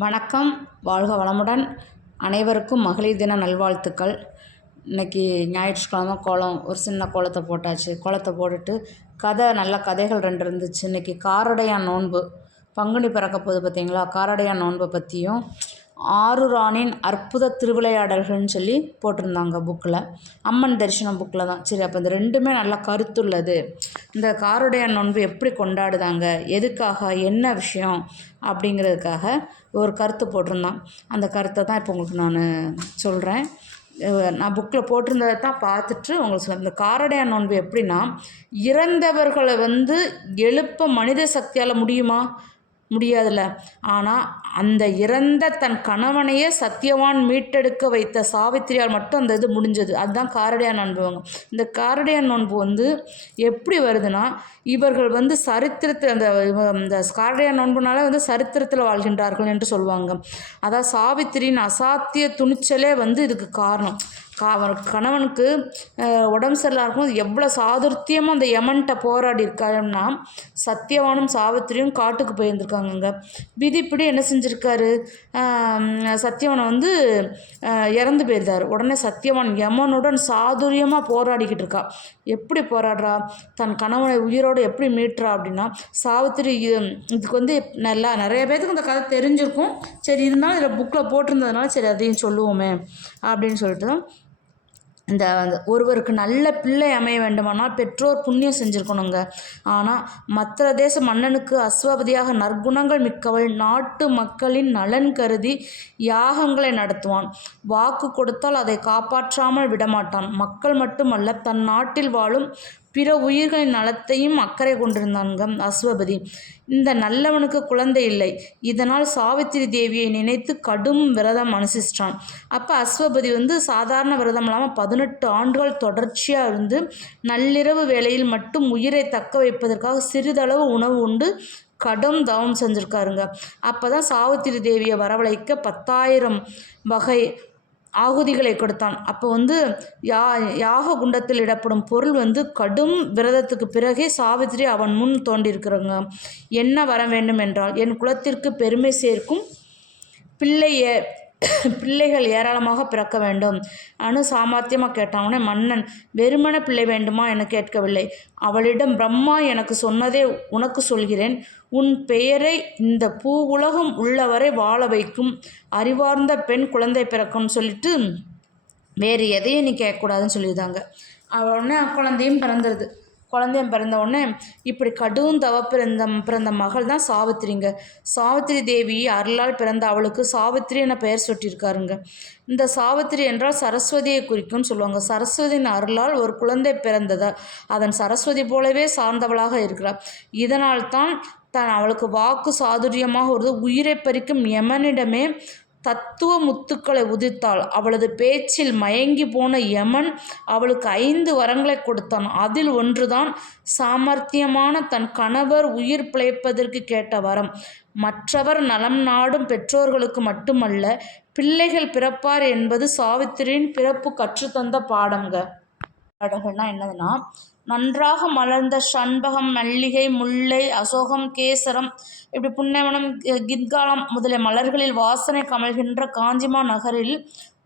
வணக்கம். வாழ்க வளமுடன். அனைவருக்கும் மகளிர் தின நல்வாழ்த்துக்கள். இன்றைக்கி ஞாயிற்றுக்கிழமை ஒரு சின்ன கோலத்தை போட்டாச்சு. கோலத்தை போட்டுட்டு நல்ல கதைகள் 2 இருந்துச்சு. இன்றைக்கி காரடையான் நோன்பு பங்குனி பிறக்க போகுது பார்த்திங்களா. காரடையான் நோன்பை பற்றியும் ஆரூரானின் அற்புத திருவிளையாடல்கள்னு சொல்லி போட்டிருந்தாங்க புக்கில், அம்மன் தரிசனம் புக்கில் தான். சரி, அப்போ இந்த 2மே நல்லா கருத்துள்ளது. இந்த காரடையான் நோன்பு எப்படி கொண்டாடுதாங்க, எதுக்காக, என்ன விஷயம் அப்படிங்கிறதுக்காக ஒரு கருத்து போட்டிருந்தான். அந்த கருத்தை தான் இப்போ உங்களுக்கு நான் சொல்கிறேன். நான் புக்கில் போட்டிருந்ததை தான் பார்த்துட்டு உங்களுக்கு சொல்ல. இந்த காரடையான் நோன்பு எப்படின்னா, இறந்தவர்களை எழுப்ப மனித சக்தியால் முடியுமா? முடியாதுல்ல. ஆனால் அந்த இறந்த தன் கணவனையே சத்தியவான் மீட்டெடுக்க வைத்த சாவித்திரியால் மட்டும் அந்த இது முடிஞ்சது. அதுதான் காரடையான் நோன்புவாங்க. இந்த காரடையான் நோன்பு எப்படி வருதுன்னா, இவர்கள் சரித்திரத்தில் இந்த காரடையான் நோன்புனால சரித்திரத்தில் வாழ்கின்றார்கள் என்று சொல்லுவாங்க. அதாவது சாவித்திரியின் அசாத்திய துணிச்சலே இதுக்கு காரணம். கணவனுக்கு உடம்பு சரியில்லாம இருக்கும்போது எவ்வளோ சாதுர்த்தியமாக அந்த யமன்கிட்ட போராடி இருக்காருன்னா, சத்தியவானும் சாவித்திரியும் காட்டுக்கு போயிருந்துருக்காங்கங்க. விதிப்படி என்ன செஞ்சுருக்காரு, சத்தியவானை இறந்து போயிருந்தார். உடனே சத்தியவான் யமனுடன் சாதுரியமாக போராடிக்கிட்டு இருக்கா. எப்படி போராடுறா, தன் கணவனை உயிரோடு எப்படி மீட்டுறா அப்படின்னா, சாவித்திரி இதுக்கு நிறைய பேருக்கு இந்த கதை தெரிஞ்சிருக்கும். சரி, இருந்தாலும் இதில் புக்கில் போட்டிருந்ததுனால சரி அதையும் சொல்லுவோமே அப்படின்னு சொல்லிட்டு தான். இந்த ஒருவருக்கு நல்ல பிள்ளை அமைய வேண்டுமானால் பெற்றோர் புண்ணியம் செஞ்சுருக்கணுங்க. ஆனால் மற்ற தேச மன்னனுக்கு அஸ்வபதியாக நற்குணங்கள் மிக்கவள் நாட்டு மக்களின் நலன் கருதி யாகங்களை நடத்துவான். வாக்கு கொடுத்தால் அதை காப்பாற்றாமல் விடமாட்டான். மக்கள் மட்டுமல்ல, தன் நாட்டில் வாழும் பிற உயிர்களின் நலத்தையும் அக்கறை கொண்டிருந்தாங்க அஸ்வபதி. இந்த நல்லவனுக்கு குழந்தை இல்லை. இதனால் சாவித்திரி தேவியை நினைத்து கடும் விரதம் அனுசிச்சிட்டான். அப்போ அஸ்வபதி சாதாரண விரதம் இல்லாமல் 18 ஆண்டுகள் தொடர்ச்சியாக இருந்து நள்ளிரவு வேளையில் மட்டும் உயிரை தக்க வைப்பதற்காக சிறிதளவு உணவு உண்டு கடும் தவம் செஞ்சுருக்காருங்க. அப்போ தான் சாவித்திரி தேவியை வரவழைக்க 10,000 வகை ஆகுதிகளை கொடுத்தான். அப்போ யாக குண்டத்தில் இடப்படும் பொருள் கடும் விரதத்துக்கு பிறகே சாவித்திரி அவன் முன் தோண்டியிருக்கிறாங்க. என்ன வர வேண்டும் என்றால், என் குலத்திற்கு பெருமை சேர்க்கும் பிள்ளைகள் ஏராளமாக பிறக்க வேண்டும் அனு சாமர்த்தியமாக கேட்டான். மன்னன் வெறுமன பிள்ளை வேண்டுமா என கேட்கவில்லை. அவளிடம் பிரம்மா எனக்கு சொன்னதே உனக்கு சொல்கிறேன். உன் பெயரை இந்த பூ உலகம் உள்ளவரை வாழ வைக்கும் அறிவார்ந்த பெண் குழந்தை பிறக்கும்னு சொல்லிட்டு வேறு எதையும் நீ கேட்கக்கூடாதுன்னு சொல்லியிருந்தாங்க. உடனே குழந்தையும் பிறந்துருது. குழந்தையும் பிறந்த உடனே இப்படி கடும் தவ பிறந்த மகள் தான் சாவித்திரிங்க. சாவித்திரி தேவி அருளால் பிறந்த அவளுக்கு சாவித்திரி என பெயர் சுட்டியிருக்காருங்க. இந்த சாவித்திரி என்றால் சரஸ்வதியை குறிக்கும்னு சொல்லுவாங்க. சரஸ்வதியின் அருளால் ஒரு குழந்தை பிறந்ததா அதன் சரஸ்வதி போலவே சார்ந்தவளாக இருக்கிறார். இதனால் தான் அவளுக்கு வாக்கு சாதுரியமாக ஒரு உயிரை பறிக்கும் யமனிடமே தத்துவ முத்துக்களை உதிர்த்தாள். அவளது பேச்சில் மயங்கி போன யமன் அவளுக்கு 5 வரங்களை கொடுத்தான். அதில் ஒன்றுதான் சாமர்த்தியமான தன் கணவர் உயிர் பிழைப்பதற்கு கேட்ட வரம். மற்றவர் நலம் நாடும் பெற்றோர்களுக்கு மட்டுமல்ல, பிள்ளைகள் பிறப்பார் என்பது சாவித்திரியின் பிறப்பு கற்றுத்தந்த பாடம்ங்க. பாடல்கள்னா என்னதுன்னா, நன்றாக மலர்ந்த சண்பகம், மல்லிகை, முல்லை, அசோகம், கேசரம், இப்படி புன்னவனம், கித்காலம் முதலிய மலர்களில் வாசனை கமழ்கின்ற காஞ்சிமா நகரில்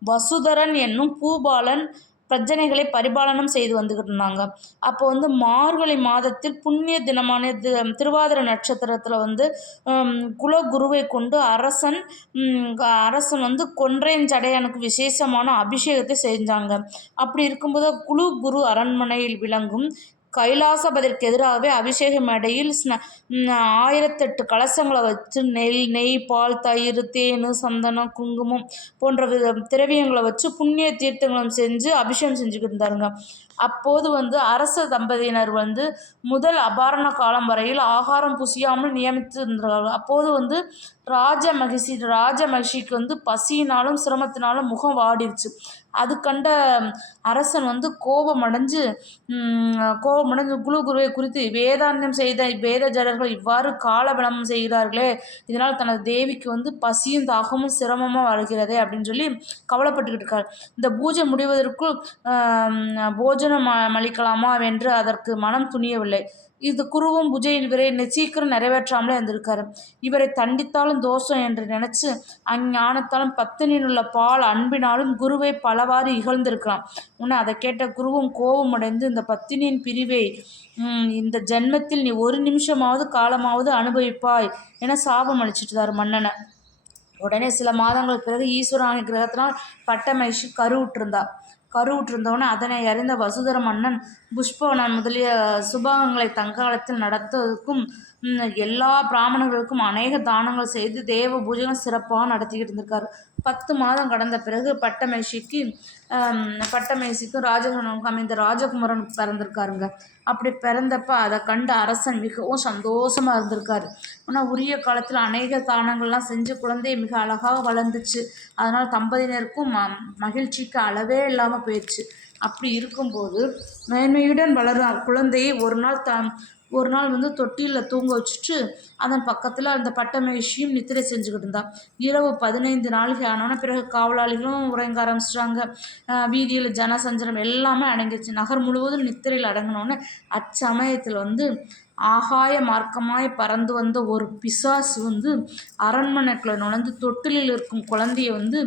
வசுதரன் என்னும் பூபாலன் பிரச்சனைகளை பரிபாலனம் செய்து வந்துக்கிட்டு இருந்தாங்க. அப்போ மார்கழி மாதத்தில் புண்ணிய தினமான திருவாதிரை நட்சத்திரத்தில் குலகுருவை கொண்டு அரசன் கொன்றையஞ்சடையானுக்கு விசேஷமான அபிஷேகத்தை செஞ்சாங்க. அப்படி இருக்கும்போது குரு அரண்மனையில் விளங்கும் கைலாசபதிற்கு எதிராகவே அபிஷேக மேடையில் 1008 கலசங்களை வச்சு நெய், பால், தயிர், தேன், சந்தனம், குங்குமம் போன்ற திரவியங்களை வச்சு புண்ணிய தீர்த்தங்களும் செஞ்சு அபிஷேகம் செஞ்சுக்கிட்டு இருந்தாருங்க. அப்போது அரச தம்பதியினர் முதல் அபாரண காலம் வரையில் ஆகாரம் புசியாமல் நியமித்து இருந்தார்கள். அப்போது ராஜமகிஷிக்கு பசியினாலும் சிரமத்தினாலும் முகம் வாடிடுச்சு. அது கண்ட அரசன் கோபமடைஞ்சு குருவை குறித்து வேதாந்தம் செய்த வேத ஜடர்கள் இவ்வாறு கால விளம்பரம் செய்கிறார்களே, இதனால் தனது தேவிக்கு பசியும் தாகமும் சிரமமாக வருகிறதே அப்படின்னு சொல்லி கவலைப்பட்டுக்கிட்டு இருக்கார். இந்த பூஜை முடிவதற்குள் போஜனம் அளிக்கலாமா என்று அதற்கு மனம் துணியவில்லை. இது குருவும் புஜை இவரை சீக்கிரம் நிறைவேற்றாமலே இருந்திருக்காரு. இவரை தண்டித்தாலும் தோஷம் என்று நினைச்சு அஞ்ஞானத்தாலும் பத்தினியில் உள்ள பால் அன்பினாலும் குருவை பலவாறு இகழ்ந்திருக்கலாம். உன்னை அதை கேட்ட குருவும் கோபம் அடைந்து இந்த பத்தினியின் பிரிவை இந்த ஜென்மத்தில் நீ ஒரு நிமிஷமாவது காலமாவது அனுபவிப்பாய் என சாபம் அளிச்சிட்டார் மன்னனை. உடனே சில மாதங்களுக்கு பிறகு ஈஸ்வர கிரகத்தினால் பட்டமகிழ்ச்சி கருவுற்றிருந்தவனே அதனை அறிந்த வசுதர மன்னன் புஷ்பவனன் முதலிய சுபாகங்களை தங்காலத்தில் நடத்துவதற்கும் எல்லா பிராமணர்களுக்கும் அநேக தானங்கள் செய்து தேவ பூஜைகள் சிறப்பாக நடத்திக்கிட்டு இருந்திருக்காரு. 10 மாதம் கடந்த பிறகு பட்டமகிழ்ச்சிக்கும் ராஜகுமாரனுக்கும் அமைந்த ராஜகுமாரன் பிறந்திருக்காருங்க. அப்படி பிறந்தப்ப அதை கண்டு அரசன் மிகவும் சந்தோஷமா இருந்திருக்காரு. ஆனால் உரிய காலத்தில் அநேக தானங்கள்லாம் செஞ்சு குழந்தை மிக அழகாக வளர்ந்துச்சு. அதனால் தம்பதியினருக்கும் மகிழ்ச்சிக்கு அளவே இல்லாமல் போயிடுச்சு. அப்படி இருக்கும்போது மேன்மையுடன் வளரும் குழந்தையை ஒரு நாள் தொட்டிலில் தூங்க வச்சுட்டு அதன் பக்கத்தில் அந்த பட்டமகிழ்ச்சியும் நித்திரை செஞ்சுக்கிட்டு இருந்தான். இரவு 15 நாளைக்கு ஆனோன்னா பிறகு காவலாளிகளும் உறங்க ஆரம்பிச்சிட்டாங்க. வீதியில் ஜனசஞ்சலம் எல்லாமே அடங்கிடுச்சு. நகர் முழுவதும் நித்திரையில் அடங்கினோன்னு அச்சமயத்தில் ஆகாய மார்க்கமாய் பறந்து வந்த ஒரு பிசாசு அரண்மனைக்குள்ள நுழைந்து தொட்டிலில் இருக்கும் குழந்தையை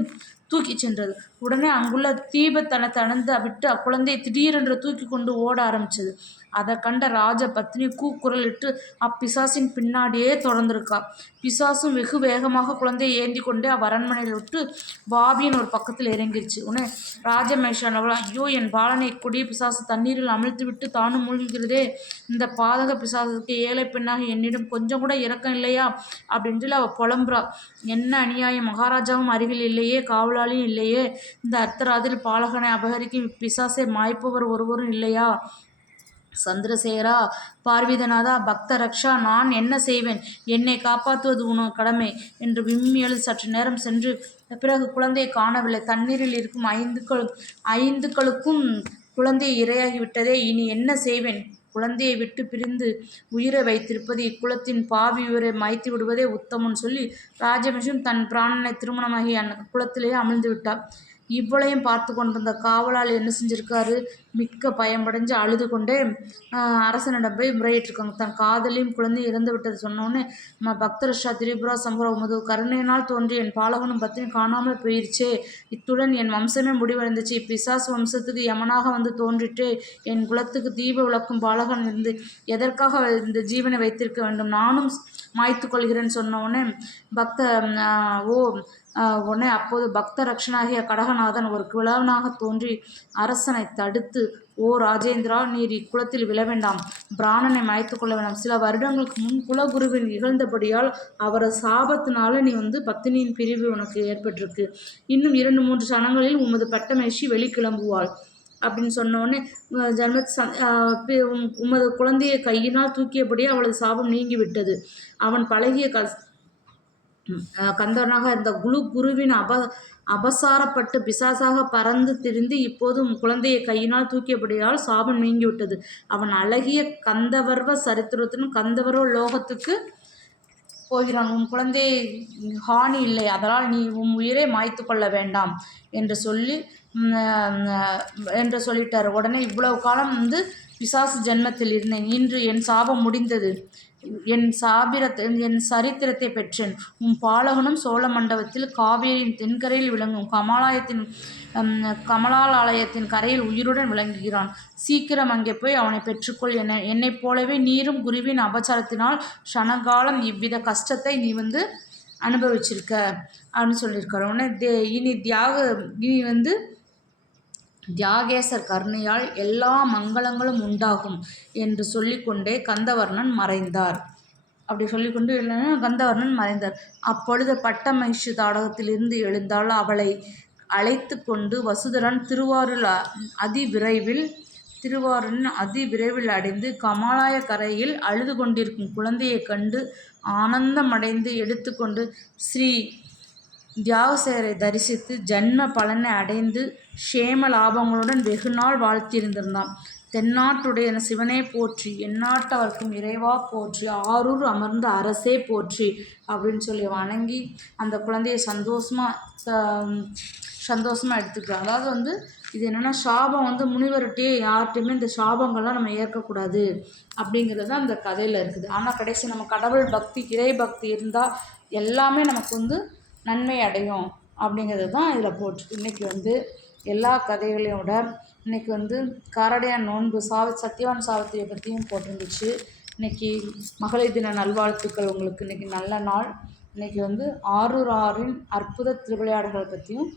தூக்கி சென்றது. உடனே அங்குள்ள தீபத்தனத்தை அணைந்து விட்டு அக்குழந்தையை திடீரென்று தூக்கி கொண்டு ஓட ஆரம்பிச்சது. அதை கண்ட ராஜ பத்னி கூக்குரலிட்டு அப்பிசாசின் பின்னாடியே தொடர்ந்திருக்கா. பிசாசும் வெகு வேகமாக குழந்தையை ஏந்தி கொண்டே அரண்மனையில் விட்டு பாபியின் ஒரு பக்கத்தில் இறங்கிருச்சு. உடனே ராஜமேஷானவள், ஐயோ என் பாலனை கொடிய பிசாசு தண்ணீரில் அமிழ்த்து விட்டு தானும் மூழ்கிறதே, இந்த பாதக பிசாசுக்கு ஏழை பெண்ணாக என்னிடம் கொஞ்சம் கூட இரக்கம் இல்லையா அப்படின்னு அவள் புலம்புறா. என்ன அநியாயம், மகாராஜாவும் அருகில் இல்லையே, காவலாளியும் இல்லையே, இந்த அர்த்தராதில் பாலகனை அபகரிக்கும் பிசாசை மாய்ப்பவர் ஒருவரும் இல்லையா? சந்திரசேகரா, பார்வதிநாதா, பக்த ரக்ஷா, நான் என்ன செய்வேன்? என்னை காப்பாற்றுவது உனக்கு கடமை என்று விம்மியல் சற்று நேரம் சென்று பிறகு குழந்தையை காணவில்லை. தண்ணீரில் இருக்கும் ஐந்துக்களுக்கும் குழந்தையை இரையாகிவிட்டதே, இனி என்ன செய்வேன்? குழந்தையை விட்டு பிரிந்து உயிரை வைத்திருப்பது இக்குலத்தின் பாவி உயிரை மாய்த்து விடுவதே உத்தமன் சொல்லி ராஜமேஷும் தன் பிராணனை திருமணமாகி குலத்திலேயே அமிழ்ந்து விட்டார். இவ்வளையும் பார்த்து கொண்டிருந்த காவலாளி என்ன செஞ்சிருக்காரு, மிக்க பயமடைஞ்சு அழுது கொண்டே அரசனிடம் போய் முறையிட்டிருக்காங்க. தன் காதலியும் குழந்தையும் இறந்து விட்டது சொன்னோன்னே பக்தரஷா திரிபுரா சம்பவம் முது கருணையினால் தோன்றி என் பாலகனும் பத்தியும் காணாமல் போயிடுச்சே, இத்துடன் என் வம்சமே முடிவடைந்துச்சு. பிசாசு வம்சத்துக்கு யமனாக தோன்றிட்டே என் குலத்துக்கு தீப விளக்கும் பாலகன் இருந்து எதற்காக இந்த ஜீவனை வைத்திருக்க வேண்டும்? நானும் மாய்த்து கொள்கிறேன்னு சொன்னோடனே உடனே அப்போது பக்த ரக்ஷனாகிய கடகநாதன் ஒரு கிழவனாக தோன்றி அரசனை தடுத்து, ஓ ராஜேந்திரா, நீர் இக்குலத்தில் விழ வேண்டாம், பிராணனை மாய்த்து கொள்ள வேண்டாம். சில வருடங்களுக்கு முன் குலகுருவின் இகழ்ந்தபடியால் அவரது சாபத்தினால நீ பத்தினியின் பிரிவு உனக்கு ஏற்பட்டிருக்கு. இன்னும் 2-3 சனங்களில் உமது பட்டமகிழ்ச்சி வெளிக்கிளம்புவாள் அப்படின்னு சொன்னோடனே உமது குழந்தையை கையினால் தூக்கியபடியே அவளது சாபம் நீங்கிவிட்டது. அவன் பழகிய கந்தவனாக இருந்த குருவின் அபசாரப்பட்டு பிசாசாக பறந்து திரிந்து இப்போது குழந்தையை கையினால் தூக்கியபடியால் சாபம் நீங்கிவிட்டது. அவன் அழகிய கந்தவர்வ சரித்திரத்தின் கந்தவர்வ லோகத்துக்கு போகிறான். உன் குழந்தை ஹானி இல்லை, அதனால் நீ உன் உயிரை மாய்த்து கொள்ள வேண்டாம் என்று சொல்லிட்டார். உடனே இவ்வளவு காலம் பிசாசு ஜென்மத்தில் இருந்தேன், இன்று என் சாபம் முடிந்தது, என் சரித்திரத்தை பெற்றேன். உன் பாலகனும் சோழ மண்டபத்தில் காவேரியின் தென்கரையில் விளங்கும் கமலாலயத்தின் கரையில் உயிருடன் விளங்குகிறான். சீக்கிரம் அங்கே போய் அவனை பெற்றுக்கொள். என்னைப் போலவே நீரும் குருவின் அபச்சாரத்தினால் க்ஷணகாலம் இவ்வித கஷ்டத்தை நீ அனுபவிச்சிருக்க அப்படின்னு சொல்லியிருக்காரு. உடனே இனி தியாகேசர் கருணையால் எல்லா மங்களங்களும் உண்டாகும் என்று சொல்லிக்கொண்டே கந்தவர்ணன் மறைந்தார். அப்படி சொல்லிக்கொண்டு கந்தவர்ணன் மறைந்தார். அப்பொழுது பட்டமகிழ்ச்சி தாடகத்திலிருந்து எழுந்தால் அவளை அழைத்து கொண்டு வசுதரன் திருவாரூரின் அதிவிரைவில் அடைந்து கமலாய கரையில் அழுது கொண்டிருக்கும் குழந்தையை கண்டு ஆனந்தமடைந்து எடுத்துக்கொண்டு ஸ்ரீ தியாகசேகரை தரிசித்து ஜன்ம பலனை அடைந்து க்ஷேம லாபங்களுடன் வெகுநாள் வாழ்த்தியிருந்திருந்தான். தென்னாட்டுடைய சிவனே போற்றி, எந்நாட்டவர்க்கும் இறைவா போற்றி, ஆரூர் அமர்ந்த அரசே போற்றி அப்படின்னு சொல்லி வணங்கி அந்த குழந்தையை சந்தோஷமாக எடுத்துக்கிறான். அதாவது இது என்னென்னா சாபம் வந்து முனிவர்கிட்டயே யார்கிட்டையுமே இந்த சாபங்கள்லாம் நம்ம ஏற்கக்கூடாது அப்படிங்கிறது தான் அந்த கதையில் இருக்குது. ஆனால் கடைசி நம்ம கடவுள் பக்தி இறை பக்தி இருந்தால் எல்லாமே நமக்கு வந்து நன்மை அடையும் அப்படிங்கிறது தான் இதில் போட்டிருக்கு. இன்றைக்கி வந்து எல்லா கதைகளையும் விட இன்றைக்கி வந்து காரடையான் நோன்பு சத்யவான் சாவித்திரியை பற்றியும் போட்டிருந்துச்சு. இன்றைக்கி மகளிர் தின நல்வாழ்த்துக்கள் உங்களுக்கு. இன்றைக்கி நல்ல நாள். இன்றைக்கி வந்து ஆரூர் ஆரின் அற்புத திருவிளையாடல்கள் பற்றியும்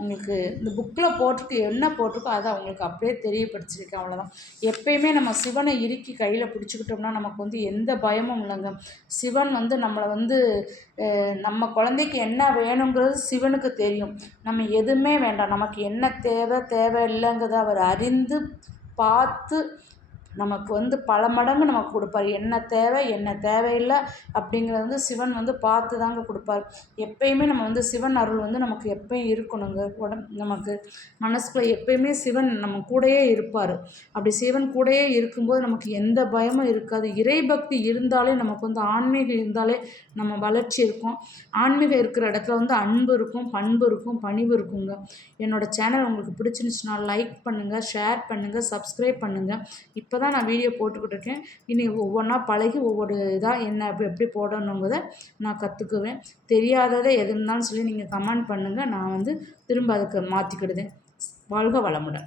உங்களுக்கு இந்த புக்கில் போட்டிருக்கு, என்ன போட்டிருக்கோ அதை அவங்களுக்கு அப்படியே தெரியப்படுத்திருக்கேன், அவ்வளோதான். எப்பயுமே நம்ம சிவனை இறுக்கி கையில் பிடிச்சிக்கிட்டோம்னா நமக்கு வந்து எந்த பயமும் இல்லைங்க. சிவன் வந்து நம்மளை வந்து நம்ம குழந்தைக்கு என்ன வேணுங்கிறது சிவனுக்கு தெரியும். நம்ம எதுவுமே வேண்டாம், நமக்கு என்ன தேவை தேவையில்லைங்கிறத அவர் அறிந்து பார்த்து நமக்கு வந்து பல மடங்கு நமக்கு கொடுப்பார். என்ன தேவை என்ன தேவையில்லை அப்படிங்கிறத வந்து சிவன் வந்து பார்த்து தாங்க கொடுப்பார். எப்பயுமே நம்ம வந்து சிவன் அருள் வந்து நமக்கு எப்பயும் இருக்கணுங்க. நமக்கு மனசுக்குள்ள எப்பயுமே சிவன் நம்ம கூடயே இருப்பார். அப்படி சிவன் கூடயே இருக்கும்போது நமக்கு எந்த பயமும் இருக்காது. இறை பக்தி இருந்தாலே நமக்கு வந்து ஆன்மீகம் இருந்தாலே நம்ம வளர்ச்சி இருக்கும். ஆன்மீகம் இருக்கிற இடத்துல வந்து அன்பு இருக்கும், பண்பு இருக்கும், பணிவு இருக்குங்க. என்னோடய சேனல் உங்களுக்கு பிடிச்சிருந்துச்சுன்னா லைக் பண்ணுங்கள், ஷேர் பண்ணுங்கள், சப்ஸ்கிரைப் பண்ணுங்கள். இப்போ தான் நான் வீடியோ போட்டுக்கிட்டு இருக்கேன். இனி ஒவ்வொன்றா பழகி ஒவ்வொரு இதாக என்ன எப்படி போடணுங்கிறத நான் கற்றுக்குவேன். தெரியாததை எது இருந்தாலும் சொல்லி நீங்கள் கமெண்ட் பண்ணுங்கள். நான் வந்து திரும்ப அதுக்கு மாற்றிக்கிடுதேன். வாழ்க வளமுடன்.